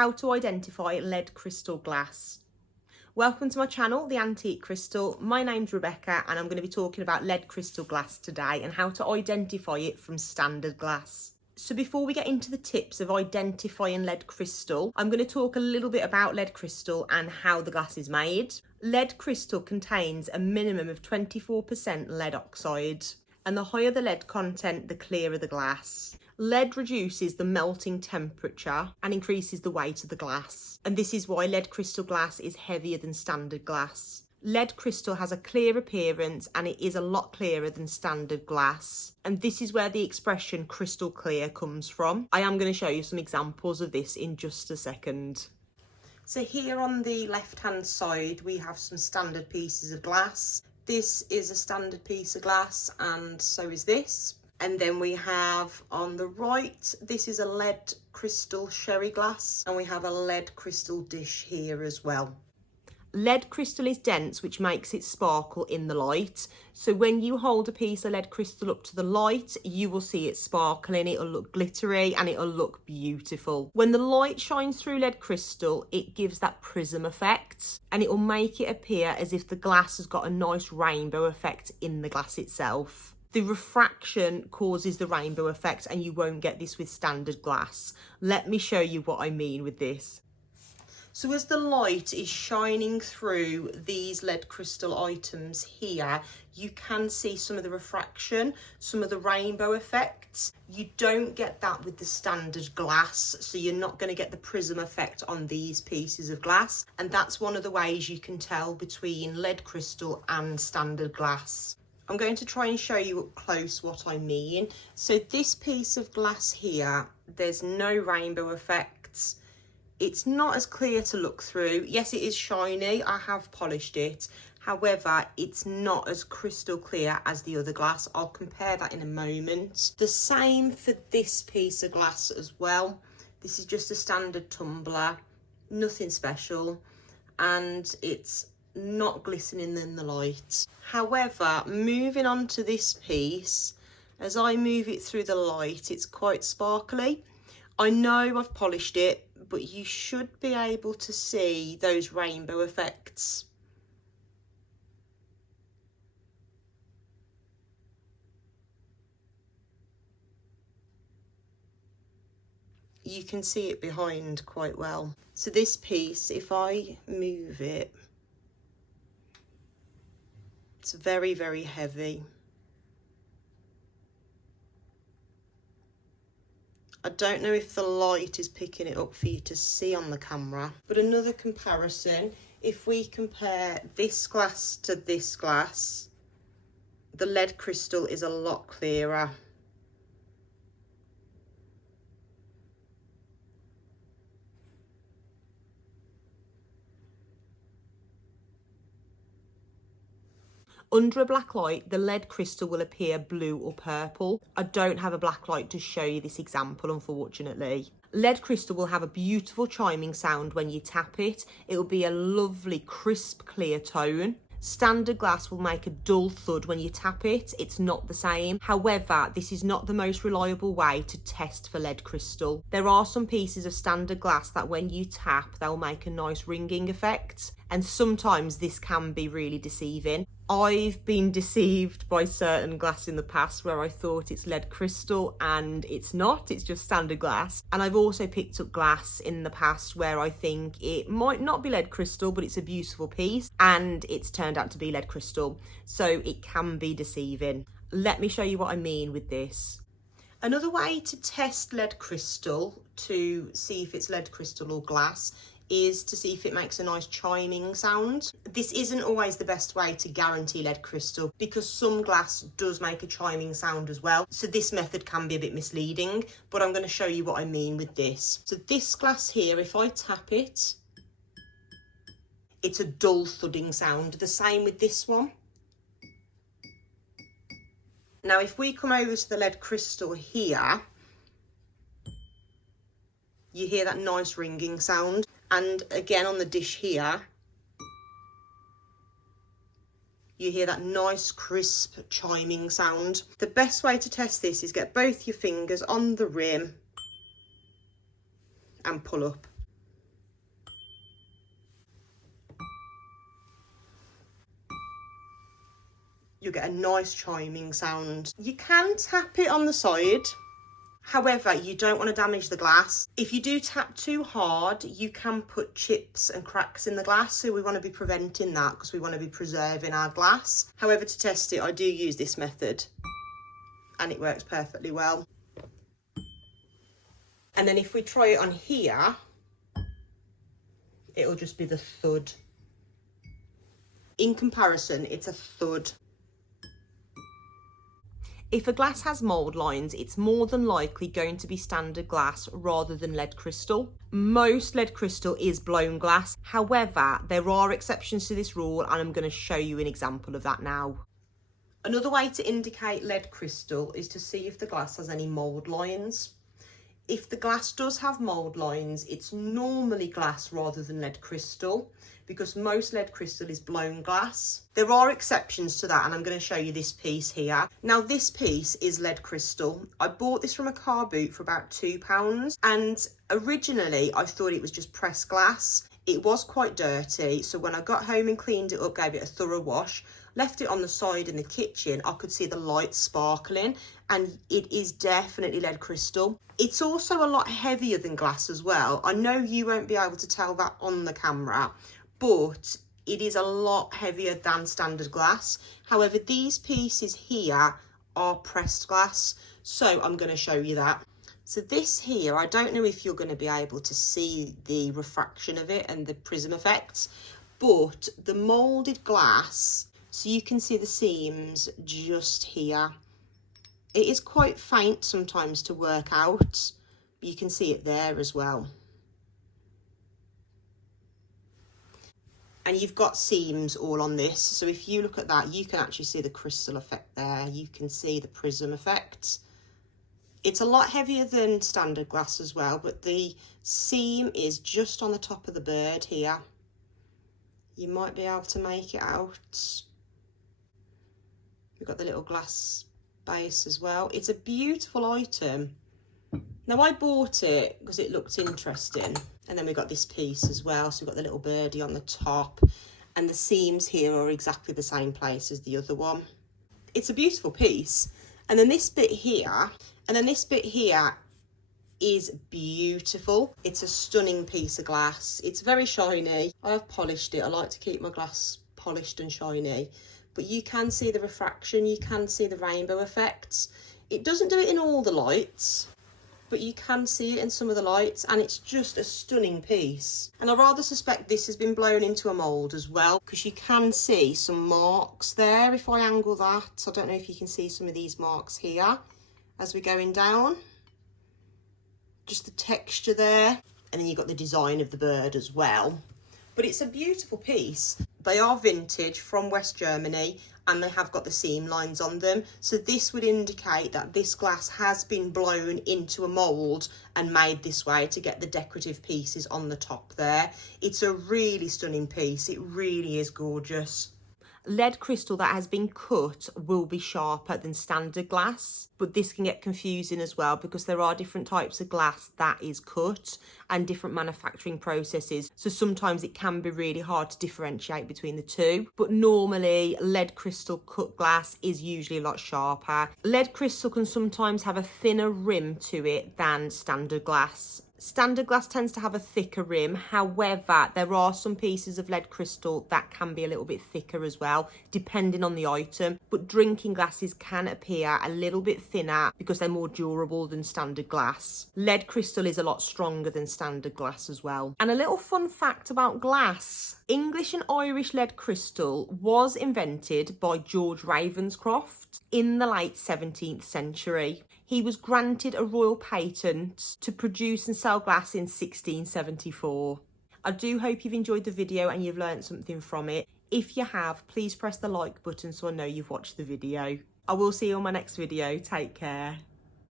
how to identify lead crystal glass. Welcome to my channel, The Antique Crystal. My name's Rebecca and I'm going to be talking about lead crystal glass today and how to identify it from standard glass. So before we get into the tips of identifying lead crystal, I'm going to talk a little bit about lead crystal and how the glass is made. Lead crystal contains a minimum of 24% lead oxide, and the higher the lead content, the clearer the glass. Lead reduces the melting temperature and increases the weight of the glass, and this is why lead crystal glass is heavier than standard glass. Lead crystal has a clear appearance and it is a lot clearer than standard glass, and this is where the expression crystal clear comes from. I am going to show you some examples of this in just a second. So here on the left hand side we have some standard pieces of glass. This is a standard piece of glass and so is this. And then we have on the right, this is a lead crystal sherry glass, and we have a lead crystal dish here as well. Lead crystal is dense, which makes it sparkle in the light. So when you hold a piece of lead crystal up to the light, you will see it sparkling, it'll look glittery and it'll look beautiful. When the light shines through lead crystal, it gives that prism effect and it will make it appear as if the glass has got a nice rainbow effect in the glass itself. The refraction causes the rainbow effect and you won't get this with standard glass. Let me show you what I mean with this. So as the light is shining through these lead crystal items here, you can see some of the refraction, some of the rainbow effects. You don't get that with the standard glass, so you're not going to get the prism effect on these pieces of glass. And that's one of the ways you can tell between lead crystal and standard glass. I'm going to try and show you up close what I mean. So this piece of glass here, there's no rainbow effects. It's not as clear to look through. Yes, it is shiny. I have polished it. However, it's not as crystal clear as the other glass. I'll compare that in a moment. The same for this piece of glass as well. This is just a standard tumbler, nothing special, and it's not glistening in the light. However, moving on to this piece, as I move it through the light, it's quite sparkly. I know I've polished it, but you should be able to see those rainbow effects. You can see it behind quite well. So this piece, if I move it, it's very, very heavy. I don't know if the light is picking it up for you to see on the camera, but another comparison, if we compare this glass to this glass, the lead crystal is a lot clearer. Under a black light, the lead crystal will appear blue or purple. I don't have a black light to show you this example, unfortunately. Lead crystal will have a beautiful chiming sound when you tap it. It will be a lovely, crisp, clear tone. Standard glass will make a dull thud when you tap it. It's not the same. However, this is not the most reliable way to test for lead crystal. There are some pieces of standard glass that when you tap, they'll make a nice ringing effect. And sometimes this can be really deceiving. I've been deceived by certain glass in the past where I thought it's lead crystal and it's not, it's just standard glass. And I've also picked up glass in the past where I think it might not be lead crystal, but it's a beautiful piece and it's turned out to be lead crystal. So it can be deceiving. Let me show you what I mean with this. Another way to test lead crystal to see if it's lead crystal or glass is to see if it makes a nice chiming sound. This isn't always the best way to guarantee lead crystal because some glass does make a chiming sound as well. So this method can be a bit misleading, but I'm going to show you what I mean with this. So this glass here, if I tap it, it's a dull thudding sound. The same with this one. Now, if we come over to the lead crystal here, you hear that nice ringing sound. And again on the dish here, you hear that nice crisp chiming sound. The best way to test this is get both your fingers on the rim and pull up. you'll get a nice chiming sound. You can tap it on the side. However, you don't want to damage the glass. If you do tap too hard, you can put chips and cracks in the glass. So we want to be preventing that because we want to be preserving our glass. However, to test it, I do use this method and it works perfectly well. And then if we try it on here, it'll just be the thud. In comparison, it's a thud. If a glass has mould lines, it's more than likely going to be standard glass rather than lead crystal. Most lead crystal is blown glass. However, there are exceptions to this rule and I'm going to show you an example of that now. Another way to indicate lead crystal is to see if the glass has any mould lines. If the glass does have mould lines, it's normally glass rather than lead crystal, because most lead crystal is blown glass. There are exceptions to that, and I'm going to show you this piece here. Now, this piece is lead crystal. I bought this from a car boot for about £2, and originally I thought it was just pressed glass. It was quite dirty, so when I got home and cleaned it up, gave it a thorough wash, left it on the side in the kitchen, I could see the light sparkling, and it is definitely lead crystal. It's also a lot heavier than glass as well. I know you won't be able to tell that on the camera, but it is a lot heavier than standard glass. However, these pieces here are pressed glass, so I'm going to show you that. So this here, I don't know if you're going to be able to see the refraction of it and the prism effects, but the moulded glass, so you can see the seams just here. It is quite faint sometimes to work out, but you can see it there as well. And you've got seams all on this, so if you look at that, you can actually see the crystal effect there. You can see the prism effect. It's a lot heavier than standard glass as well, but the seam is just on the top of the bird here. You might be able to make it out. We've got the little glass base as well. It's a beautiful item. Now, I bought it because it looked interesting. And then we got this piece as well. So we've got the little birdie on the top, and the seams here are exactly the same place as the other one. It's a beautiful piece. And then this bit here, and then this bit here is beautiful. It's a stunning piece of glass. It's very shiny. I've polished it. I like to keep my glass polished and shiny. But you can see the refraction, you can see the rainbow effects. It doesn't do it in all the lights, but you can see it in some of the lights, and it's just a stunning piece. And I rather suspect this has been blown into a mould as well, because you can see some marks there. If I angle that, I don't know if you can see some of these marks here as we're going down. Just the texture there. And then you've got the design of the bird as well. But it's a beautiful piece. They are vintage from West Germany, and they have got the seam lines on them. So this would indicate that this glass has been blown into a mould and made this way to get the decorative pieces on the top there. It's a really stunning piece. It really is gorgeous. Lead crystal that has been cut will be sharper than standard glass, but this can get confusing as well because there are different types of glass that is cut and different manufacturing processes, so sometimes it can be really hard to differentiate between the two. But normally lead crystal cut glass is usually a lot sharper. Lead crystal can sometimes have a thinner rim to it than standard glass. Standard glass tends to have a thicker rim. However, there are some pieces of lead crystal that can be a little bit thicker as well, depending on the item. But drinking glasses can appear a little bit thinner because they're more durable than standard glass. Lead crystal is a lot stronger than standard glass as well. And a little fun fact about glass. English and Irish lead crystal was invented by George Ravenscroft in the late 17th century. He was granted a royal patent to produce and sell glass in 1674. I do hope you've enjoyed the video and you've learned something from it. If you have, please press the like button so I know you've watched the video. I will see you on my next video. Take care.